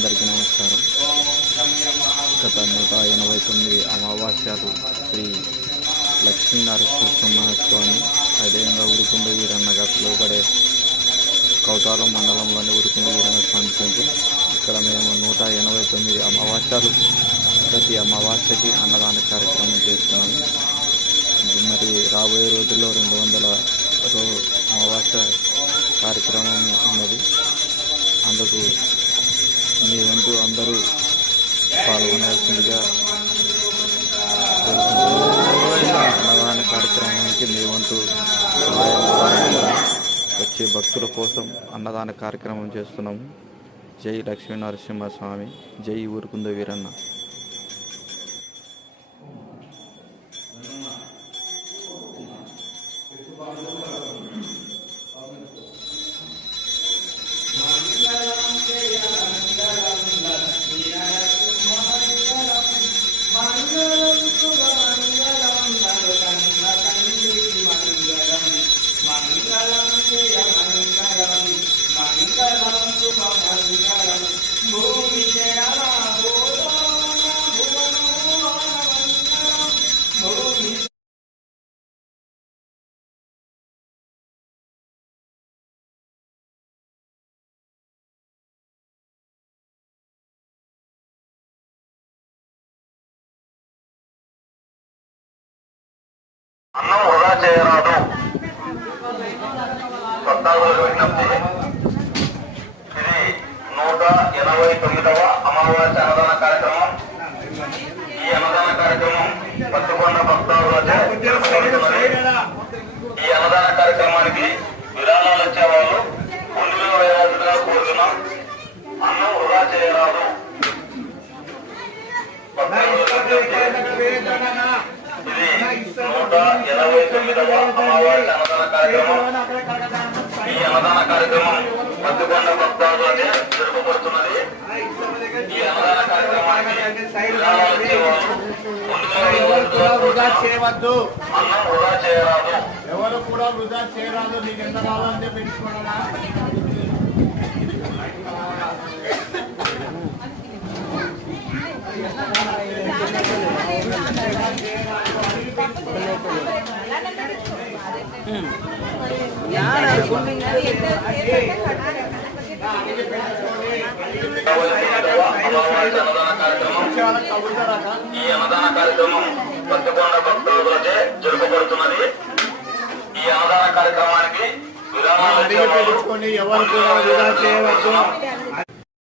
అందరికీ నమస్కారం. గత 189 అమావాస్యలు శ్రీ లక్ష్మీనరసింహస్వామి అదేవిధంగా ఉరుకుండ వీరన్నగా పిలువబడే కౌతాలం మండలంలోని ఉరుకుండ వీరన్న స్వామి టెంపుల్. ఇక్కడ మేము 189 అమావాస్యలు ప్రతి అమావాస్యకి అన్నదాన కార్యక్రమం చేస్తున్నాము. మరి రాబోయే రోజుల్లో 200 అమావాస్య కార్యక్రమం ఉన్నది. అందుకు మీ వంతు అందరూ పాల్గొనవలసిందిగా అన్నదాన కార్యక్రమానికి మీ వంతు వచ్చే భక్తుల కోసం అన్నదాన కార్యక్రమం చేస్తున్నాము. జై లక్ష్మీనరసింహస్వామి, జై ఊరుకుంద వీరన్న. అన్నం వృధా చేయరాదు. భక్తాదులకు విజ్ఞప్తి. ఇది 189వ అమావాస్య అన్నదాన కార్యక్రమం. ఈ అన్నదాన కార్యక్రమం పత్తికొండ భక్తాదులచే జరుపుకోబడుతున్నది. ఈ అన్నదాన కార్యక్రమానికి విరాళాలు ఇచ్చేవాళ్ళు ముందుగా వేయాల్సిందిగా కోరుతున్నాం. అన్నం వృధా చేయరాదు. ఇది 189వ అమావాస్య అన్నదాన కార్యక్రమం. ఈ అన్నదాన కార్యక్రమం పత్తికొండ భక్తాదులచే జరుపబడుతున్నది. ఈ అన్నదాన కార్యక్రమానికి వృధా చేయవద్దు. అన్నం వృధా చేయరాదు. ఎవరు కూడా వృధా చేయరాదు. నీకు ఎంత కావాలంటే పెట్టుకోవాలా. ఈ అన్నదాన కార్యక్రమం పత్తికొండ భక్తులచే జరుపబడుతున్నది. ఈ అన్నదాన కార్యక్రమానికి విరాళాలు ఎవరు కూడా వృధా చేయవచ్చు.